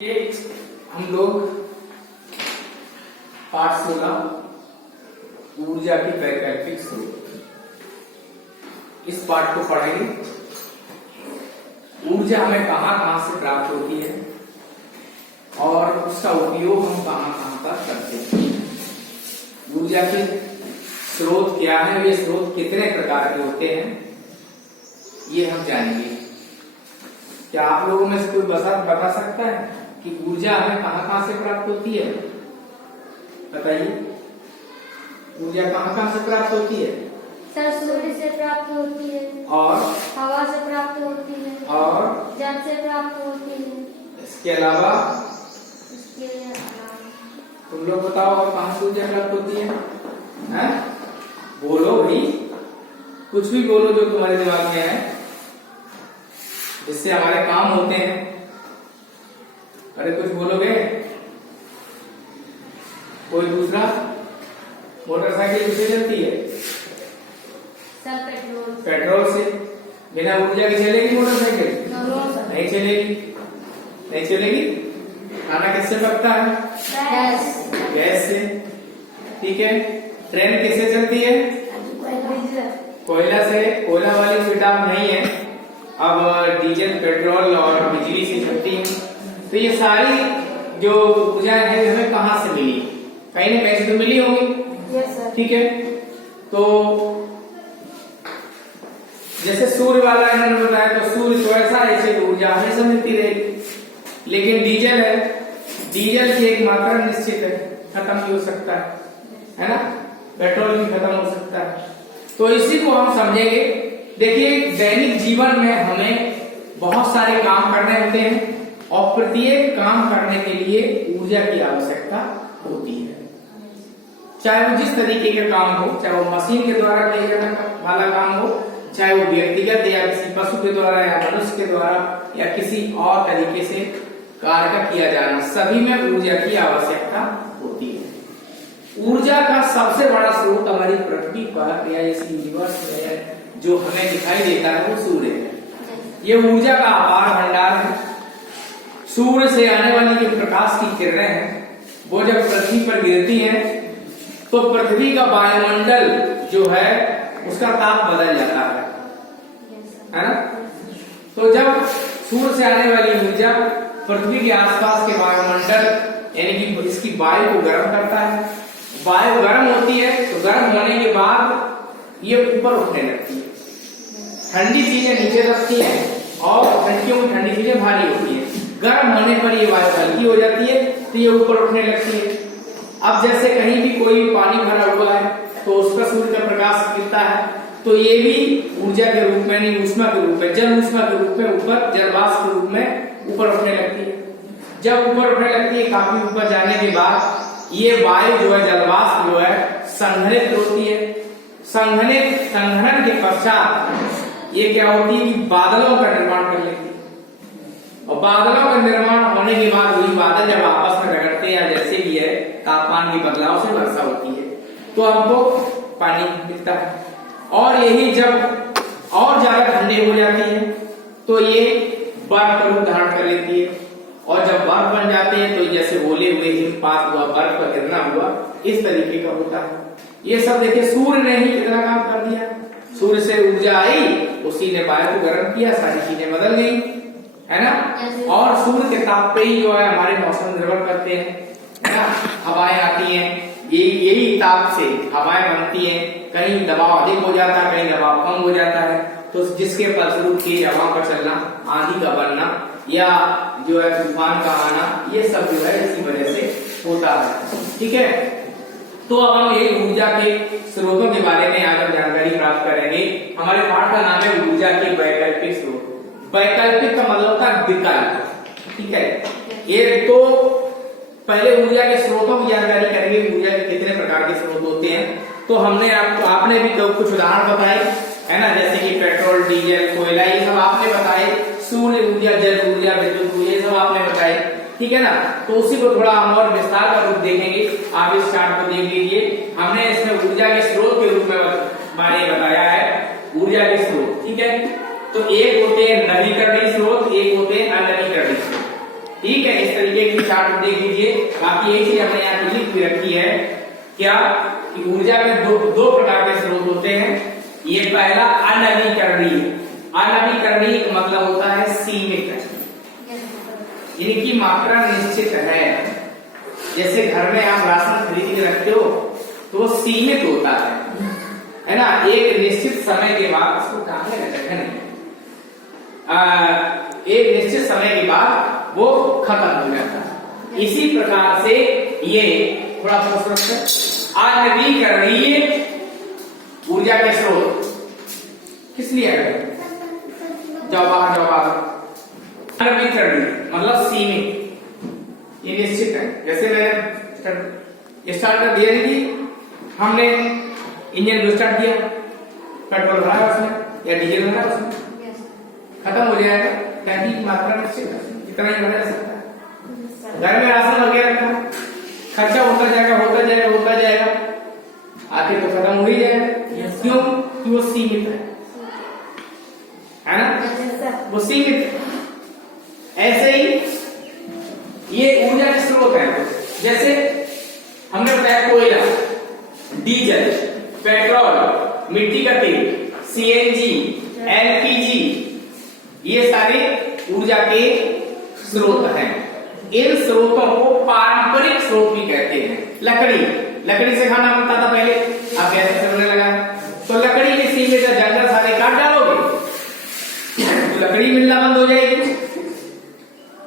ये हम लोग पाठ 16 ऊर्जा की वैकल्पिक स्रोत इस पाठ को पढ़ेंगे। ऊर्जा हमें कहां कहां से प्राप्त होती है और उसका उपयोग हम कहां कहां पर करते हैं। ऊर्जा के स्रोत क्या है, ये स्रोत कितने प्रकार के होते हैं, ये हम जानेंगे। क्या आप लोगों में से कोई बता सकता है कि ऊर्जा हमें कहां कहां से प्राप्त होती है? बताइए, ऊर्जा कहां कहां से प्राप्त होती है? सर, सूर्य से प्राप्त होती है और हवा से प्राप्त होती है और जल से प्राप्त होती है। इसके अलावा इसके अलावा तुम लोग बताओ और कहां से ऊर्जा प्राप्त होती है? हैं? बोलो भाई, कुछ भी बोलो जो तुम्हारे दिमाग में है, जिससे हमारे काम होते हैं। अरे कुछ बोलोगे? कोई दूसरा? मोटरसाइकिल किससे चलती है? Sir, petrol. पेट्रोल से। बिना ऊर्जा के चलेगी मोटरसाइकिल? नहीं चलेगी। नहीं चलेगी। खाना किससे पकता है? गैस। गैस से। ठीक है। ट्रेन किससे चलती है? कोयला से। कोयला वाली सुविधा नहीं है, अब डीजल, पेट्रोल और बिजली से चलती है। तो ये सारी जो ऊर्जा है हमें कहां से मिली? कहीं ना कहीं से तो मिली होगी। ठीक है। तो जैसे सूर्य वाला इन्होंने बताया, तो सूर्य तो ऐसा ऐसे ऊर्जा हमेशा मिलती रहेगी। लेकिन डीजल है, डीजल की एक मात्रा निश्चित है, खत्म भी हो सकता है ना? पेट्रोल भी खत्म हो सकता है। तो इसी को हम समझेंगे। देखिए, दैनिक जीवन में हमें बहुत सारे काम करने होते हैं और प्रत्येक काम करने के लिए ऊर्जा की आवश्यकता होती है। चाहे वो जिस तरीके का काम हो, चाहे वो मशीन के द्वारा किया जाने वाला काम हो, चाहे वो व्यक्तिगत या किसी पशु के द्वारा या मनुष्य के द्वारा या किसी और तरीके से कार्य का किया जाना, सभी में ऊर्जा की आवश्यकता होती है। ऊर्जा का सबसे बड़ा स्रोत हमारी पृथ्वी पर या इस यूनिवर्स में जो हमें दिखाई देता है वो सूर्य है। ये ऊर्जा का अपार भंडार है। सूर्य से आने वाली जो प्रकाश की किरणें हैं, वो जब पृथ्वी पर गिरती हैं तो पृथ्वी का वायुमंडल जो है उसका ताप बदल जाता है ना? तो जब सूर्य से आने वाली ऊर्जा पृथ्वी के आसपास के वायुमंडल यानी कि इसकी वायु को गर्म करता है। वायु गर्म होती है तो गर्म होने के बाद ये ऊपर उठने लगती है, ठंडी चीजें नीचे रखती है और ठंडियों में ठंडी चीजें भारी होती है। गर्म होने पर ये वायु हल्की हो जाती है तो ये ऊपर उठने लगती है। अब जैसे कहीं भी कोई पानी भरा हुआ है तो उस पर सूर्य का प्रकाश गिरता है, तो ये भी ऊर्जा के रूप में, नहीं ऊष्मा के रूप में, जल ऊष्मा के रूप में ऊपर, जलवाष्प के रूप में ऊपर उठने लगती है। जब ऊपर उठने लगती है, काफी ऊपर जाने के बाद ये वायु जो है, जलवाष्प जो है, संघनित होती है। संघनन के पश्चात ये क्या होती है कि बादलों का निर्माण कर लेती है। और बादलों का निर्माण होने के बाद वही बादल जब आपस में रगड़ते हैं या जैसे भी है, तापमान के बदलाव से वर्षा होती है तो हमको पानी मिलता है। और यही जब और ज्यादा ठंडी हो जाती है तो ये बर्फ का रूप धारण कर लेती है। और जब बर्फ बन जाते हैं तो जैसे ओले हुए, हिमपात हुआ, बर्फ का गिरना हुआ, इस तरीके का होता है। ये सब देखिए, सूर्य ने ही कितना काम कर दिया। सूर्य से ऊर्जा आई, उसी ने वायु को गर्म किया, सारी चीजें बदल गई, है ना? और सूर्य के ताप पे ही जो है हमारे मौसम निर्भर करते हैं, है ना? हवाएं आती हैं, यही ताप से हवाएं बनती हैं। कहीं दबाव अधिक हो जाता है, कहीं दबाव कम हो जाता है, तो जिसके फलस्वरूप तेज हवा का चलना, आंधी का बनना या जो है तूफान का आना, ये सब जो है इसी वजह से होता है। ठीक है। तो अब हम ये ऊर्जा के स्रोतों के बारे में आगे जानकारी प्राप्त करेंगे। हमारे पाठ का नाम है ऊर्जा के वैकल्पिक स्रोत। वैकल्पिक का मतलब होता है विकल्प। ठीक है। ये तो पहले ऊर्जा के स्रोतों की जानकारी करेंगे, ऊर्जा के कितने प्रकार के स्रोत होते हैं। तो आपने भी तो कुछ उदाहरण बताए, है ना? जैसे कि पेट्रोल, डीजल, कोयला, ये सब आपने बताए। सूर्य ऊर्जा, जल ऊर्जा, विद्युत ऊर्जा, ये सब आपने बताए। ठीक है ना? तो उसी को थोड़ा हम और विस्तार का रूप देखेंगे। आप इस चार्ट को देख लीजिए। हमने इसमें ऊर्जा के स्रोत के रूप में बताया है ऊर्जा के स्रोत। ठीक है। तो एक होते हैं नवीकरणीय स्रोत, एक होते हैं अनवीकरणीय स्रोत। ठीक है। तरीके की चार्ट देख लीजिए। बाकी यही चीज हमने यहाँ लिख भी रखी है क्या कि ऊर्जा में दो प्रकार के स्रोत होते हैं। ये पहला अनवीकरणीय। अनवीकरणीय का मतलब होता है सीमित, इनकी मात्रा निश्चित है। जैसे घर में आप राशन खरीद के रखते हो तो वो सीमित होता है ना, एक निश्चित समय के बाद उसको टांगने का जगह नहीं, एक निश्चित समय के बाद वो खत्म हो जाता है। इसी प्रकार से ये थोड़ा अनवीकरणीय ऊर्जा के स्रोत किस लिए है? जवाब अनवीकरणीय मतलब सीमित, ये निश्चित है। जैसे मैंने स्टार्ट कर दिया कि हमने इंजन को स्टार्ट किया, पेट्रोल भरा उसमें या डीजल भरा उसमें, खत्म हो जाएगा। टैंकी की मात्रा निश्चित है, इतना ही भरा जा सकता है। घर में राशन वगैरह का खर्चा होता जाएगा, आखिर तो खत्म हो ही जाएगा। क्यों? कि वो सीमित है ना, वो सीमित है। ऐसे ही ये ऊर्जा के स्रोत है। जैसे हमने बताया कोयला, डीजल, पेट्रोल, मिट्टी का तेल, सीएनजी, एलपीजी, ये सारे ऊर्जा के स्रोत हैं। इन स्रोतों को पारंपरिक स्रोत भी कहते हैं। लकड़ी से खाना बनता था पहले, अब गैस से बनने लगा, तो लकड़ी की सीमित जंगल सारे काट डालोगे तो लकड़ी मिलना बंद हो जाएगी।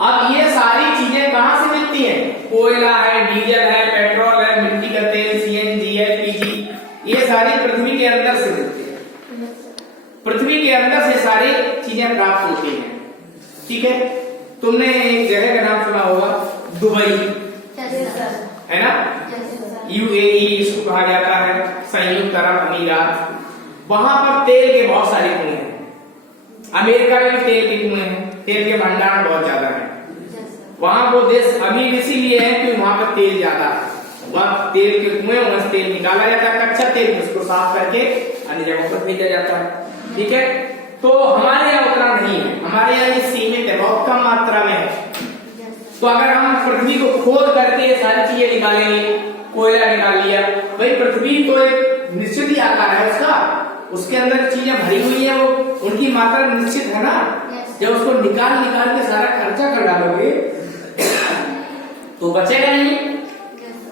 अब ये सारी चीजें कहां से मिलती हैं? कोयला है, डीजल है, पेट्रोल है, मिट्टी का तेल, सीएनजी, एलपीजी, ये सारी पृथ्वी के अंदर से मिलती है। पृथ्वी के अंदर से सारी चीजें प्राप्त होती हैं। ठीक है, तुमने एक जगह का नाम सुना होगा, दुबई, है ना, यूएई इसको कहा जाता है, संयुक्त अरब अमीरात। वहां पर तेल के बहुत सारे कुएं हैं। अमेरिका में भी तेल के कुएं हैं, तेल के भंडार बहुत ज्यादा है। वहां वो देश अमीर इसीलिए है कि वहां पर तेल ज्यादा है। वहां तेल के कुएं, वहां से तेल निकाला जाता है, कच्चा तेल, उसको साफ करके अन्य जगहों पर भेजा जाता है। ठीक है, तो हमारे यहाँ उतना नहीं है, हमारे यहाँ ये सीमित है, बहुत कम मात्रा में है। तो अगर हम पृथ्वी को खोद करके ये सारी चीजें निकालेंगे, कोयला निकाल लिया, भाई पृथ्वी तो एक निश्चित ही आकार है उसका, उसके अंदर चीजें भरी हुई है, वो उनकी मात्रा निश्चित है ना। जब उसको निकाल के सारा खर्चा कर डालोगे तो बचेगा नहीं।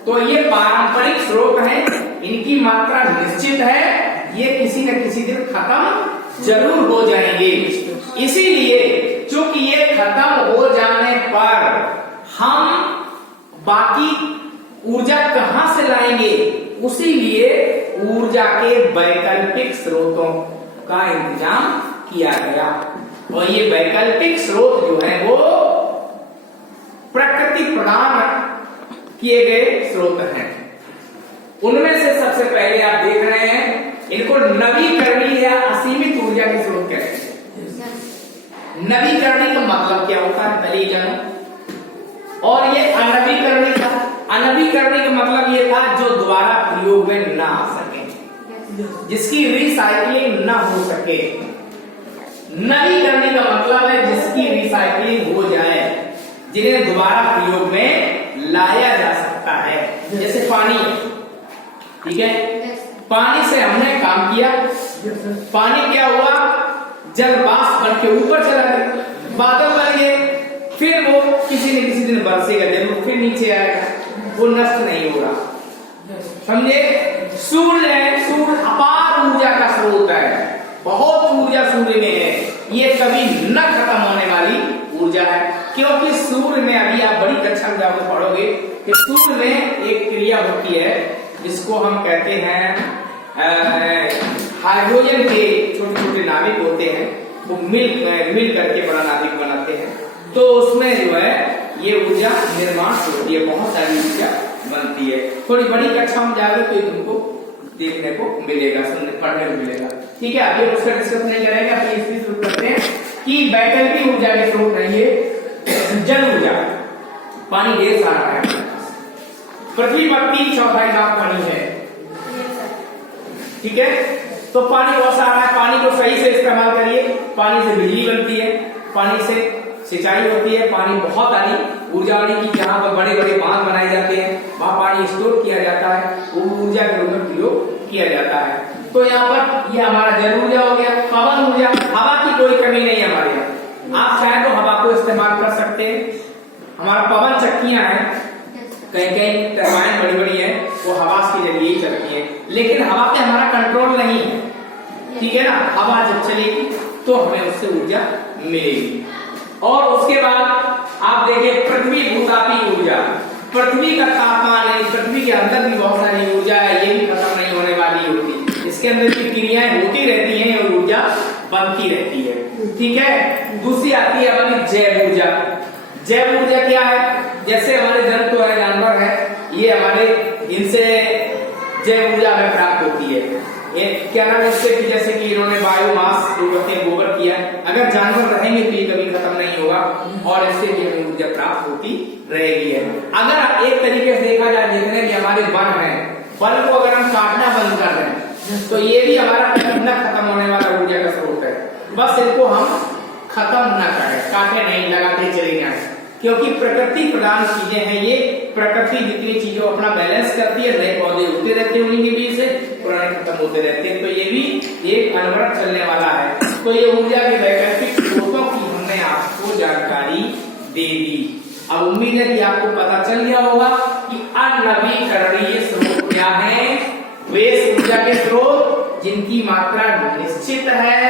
तो ये पारंपरिक स्रोत है, इनकी मात्रा निश्चित है, ये किसी न किसी दिन खत्म जरूर हो जाएंगे। इसीलिए चूंकि ये खत्म हो जाने पर हम बाकी ऊर्जा कहां से लाएंगे, उसीलिए ऊर्जा के वैकल्पिक स्रोतों का इंतजाम किया गया। और ये वैकल्पिक स्रोत जो है वो प्रकृति प्रदान किए गए स्रोत हैं। उनमें से सबसे पहले आप देख रहे हैं, इनको नवीकरणीय या असीमित ऊर्जा के स्रोत कहते हैं। नवीकरणीय का मतलब क्या होता है पहले जानो। और ये अनवीकरणीय था। अनवीकरणीय का मतलब ये था जो दोबारा प्रयोग में ना आ सके, जिसकी रिसाइकलिंग ना हो सके। नवीकरणीय का मतलब है जिसकी रिसाइकलिंग हो जाए, जिन्हें दोबारा प्रयोग में लाया जा सकता है। जैसे पानी, ठीक है, पानी से हमने काम किया, पानी क्या हुआ, जल वाष्प बन के ऊपर चला गया, बादल बन गए, फिर वो किसी न किसी दिन बरसेगा जरूर, फिर नीचे आएगा, वो नष्ट नहीं हो रहा। समझे? सूर्य है, सूर्य अपार ऊर्जा का स्रोत है, बहुत ऊर्जा सूर्य में है, ये कभी न खत्म होने वाली ऊर्जा है। क्योंकि सूर्य में, अभी आप बड़ी कक्षा में जाकर पढ़ोगे कि सूर्य में एक क्रिया होती है जिसको हम कहते हैं हाइड्रोजन के छोटे छोटे नाभिक होते हैं, वो मिल करके बड़ा नाभिक बनाते हैं। तो उसमें जो है ये ऊर्जा निर्माण होती है, बहुत सारी ऊर्जा बनती है। थोड़ी बड़ी कक्षा में जाओगे तो तुमको देखने को मिलेगा, सुनने पढ़ने को मिलेगा। ठीक है, आगे उसका डिस्कस नहीं करेंगे, अपनी इसलिए शुरू करते हैं कि वैकल्पिक ऊर्जा के स्रोत है जल ऊर्जा। पानी ढेर सारा है, पृथ्वी पर 3/4 भाग पानी है। ठीक है, तो पानी बहुत सारा है, पानी को सही से इस्तेमाल करिए। पानी से बिजली बनती है, पानी से सिंचाई होती है, पानी बहुत सारी ऊर्जा वाली की जहाँ पर बड़े बड़े बांध बनाए जाते हैं वहाँ पानी स्टोर किया जाता है, वो ऊर्जा के रूप में प्रयोग किया जाता है। तो यहाँ पर ये हमारा जल ऊर्जा हो गया। पवन ऊर्जा, हवा की कोई कमी नहीं है हमारे यहाँ, आप चाहे तो हवा को इस्तेमाल कर सकते हैं। हमारा पवन चक्कियां हैं, कहीं कहीं टरबाइन बड़ी बड़ी है, वो हवा के जरिए ही चलती है, लेकिन हवा पे हमारा कंट्रोल नहीं है, ठीक है ना। हवा जब चलेगी तो हमें उससे ऊर्जा मिलेगी। और उसके बाद आप देखिए पृथ्वी भूतापी ऊर्जा, पृथ्वी का तापमान है, पृथ्वी के अंदर भी बहुत सारी ऊर्जा है, ये भी खत्म नहीं होने वाली होती, इसके अंदर की क्रियाएं होती रहती हैं और ऊर्जा बनती रहती है, ठीक है। दूसरी आती है हमारी जैव ऊर्जा। जैव ऊर्जा क्या है, जैसे हमारे जंतु है, जानवर है, ये हमारे इनसे जैव ऊर्जा हमें प्राप्त होती है। क्या नाम है इससे, जैसे कि इन्होंने बायोमास जो कहते हैं गोबर किया, अगर जानवर रहेंगे तो ये कभी खत्म नहीं होगा और इससे भी हमें ऊर्जा प्राप्त होती रहेगी। अगर एक तरीके से देखा जाए, जितने भी हमारे वन है, वन को अगर हम काटना बंद कर दें तो ये भी हमारा न खत्म होने वाला ऊर्जा का स्रोत है। बस इनको हम खत्म न करें, काटे नहीं, लगाते चले जाए, क्योंकि प्रकृति प्रधान चीजें हैं ये। प्रकृति जितनी चीजों अपना बैलेंस करती है, नए पौधे उगते रहते हैं उन्हीं के बीच से, पुराने खत्म होते रहते हैं, तो ये भी एक अनवरत चलने वाला है। तो ये ऊर्जा के वैकल्पिक स्रोतों की हमने आपको जानकारी दे दी। अब उम्मीद है कि आपको पता चल गया होगा कि अनवीकरणीय स्रोत क्या है। वे ऊर्जा के स्रोत जिनकी मात्रा निश्चित है,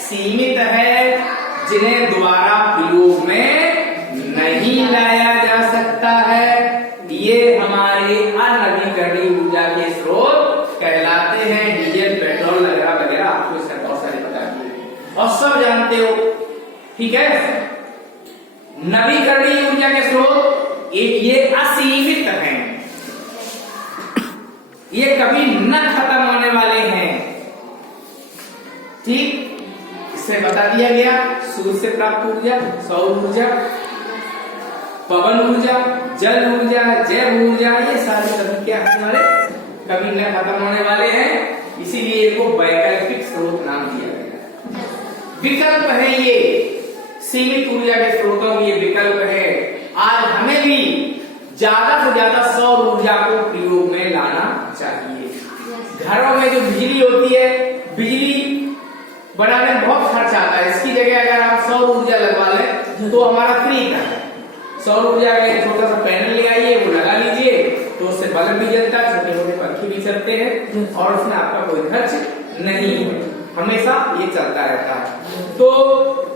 सीमित है, जिन्हें दोबारा प्रयोग में नहीं लाया जा सकता है, ये हमारे अनवीकरणीय ऊर्जा के स्रोत कहलाते हैं। डीजल, पेट्रोल वगैरह वगैरह आपको इसका बहुत सारे बता दिए और सब जानते हो, ठीक है। नवीकरणीय ऊर्जा के स्रोत एक ये असीमित हैं, ये कभी न खत्म होने वाले हैं, ठीक। इससे बता दिया गया सूर्य से प्राप्त ऊर्जा, सौर ऊर्जा, पवन ऊर्जा, जल ऊर्जा, जैव ऊर्जा, ये सारे सभी क्या हमारे कभी न खत्म होने वाले हैं, इसीलिए इनको वैकल्पिक स्रोत नाम दिया गया। विकल्प है ये, सीमित ऊर्जा के स्रोतों की ये विकल्प है। आज हमें भी ज्यादा से ज्यादा सौर ऊर्जा को प्रयोग में लाना चाहिए। घरों में जो बिजली होती है, बिजली बनाने में बहुत खर्च आता है, इसकी जगह अगर आप सौर ऊर्जा लगवा लें तो हमारा फ्री का है। सौर ऊर्जा का एक छोटा सा पैनल ले आइए, वो लगा लीजिए, तो उससे बल्ब भी जलता है, छोटे छोटे पंखे भी चलते हैं और उसमें आपका कोई खर्च नहीं है, हमेशा ये चलता रहता है। तो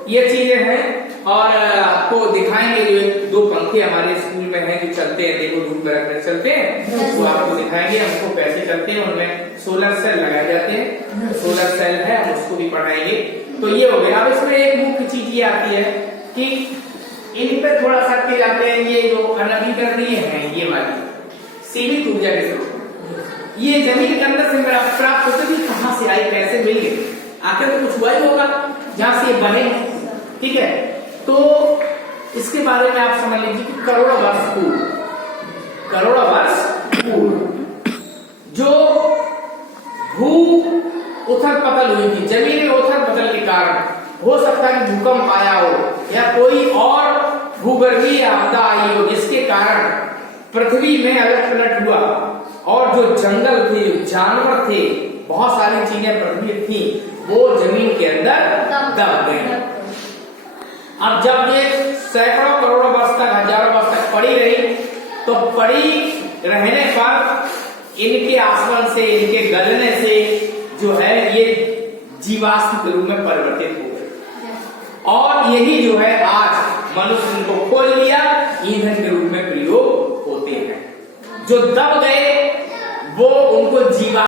ये चीजें हैं और आपको दिखाएंगे जो दो पंखे हमारे स्कूल में हैं जो चलते हैं, देखो धूप में चलते हैं, वो आपको दिखाएंगे। हमको कैसे चलते हैं, उनमें सोलर सेल लगाए जाते हैं, सोलर सेल है, हम उसको भी पढ़ाएंगे। तो ये हो गया। अब इसमें एक मुख्य चीज ये आती है कि इन पे थोड़ा सा के जाते हैं, ये जो अनवीकरणीय है, ये वाली सीमित ऊर्जा के स्रोत, ये जमीन के अंदर से मेरा प्राप्त होते भी कहां से आई, कैसे मिल गए, आखिर तो कुछ हुआ ही होगा जहां से ये बने, ठीक है। तो इसके बारे में आप समझ लीजिए कि करोड़ों वर्ष पूर्व जो भू उथल पतल हुई थी, जमीन में उथल पतल के कारण, हो सकता है कि भूकंप आया हो या कोई और भूगर्भीय आपदा आई हो, जिसके कारण पृथ्वी में अलट पलट हुआ और जो जंगल थे, जानवर थे, बहुत सारी चीजें पृथ्वी थी, वो जमीन के अंदर दब गई। अब जब ये सैकड़ों करोड़ों वर्ष तक, हजारों वर्ष तक पड़ी रही, तो पड़ी रहने पर इनके आसवन से, इनके गलने से जो है ये जीवाश्म के रूप में परिवर्तित हो गए और यही जो है आज मनुष्य इनको खोल लिया, ईंधन के रूप में प्रयोग होते हैं। जो दब गए वो उनको जीवा